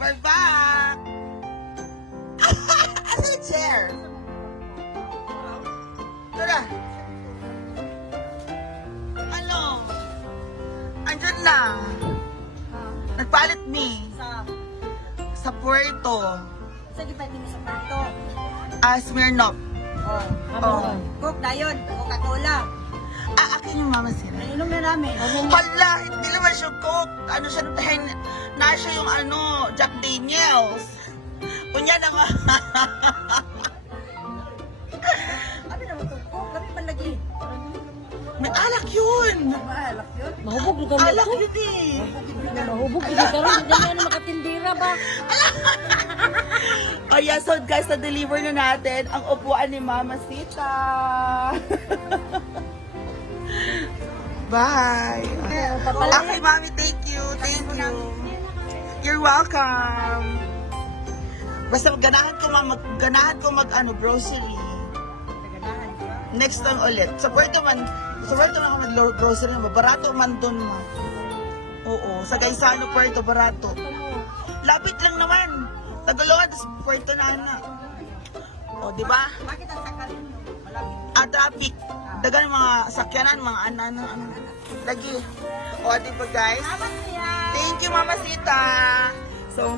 We're back! Ano yung chair? Tara! Ano? Andyan na! Nagpalit ni sa Puerto. Sige pa din sa plato. Smirnoff. Oh. Coke na yun. Coca-Cola. Akin yung mama sila. Nainom na namin. Hala, hindi naman siya Coke. Ano siya, nasa yung Jack Daniels. Kunya naman. Ano naman ito? Coke, kami man lagi. May alak yun. Maalak yun. Mahubog na gamit Alak ko. yun eh. Mahubog na karon hindi na makatindira ba? Kaya so guys, na-deliver na natin ang upuan ni Mama Sita. Bye. Okay, Mami, thank you. Thank you. You're welcome. Basta ganahan ko mag grocery. Next time ulit. Sa Puerto man ako mag-grocery naman. Barato man dun mo. Oo. Sa Gaisano, Puerto, barato. Lapit lang naman. Tagaloan, tapos Puerto na na. O, di ba? Bakit ang sakal mo? Malapit. Traffic. Dagan mga sakyanan, mga ano. Lagi. O, di ba guys? Salamat niya. Thank you, Mama Sita. So,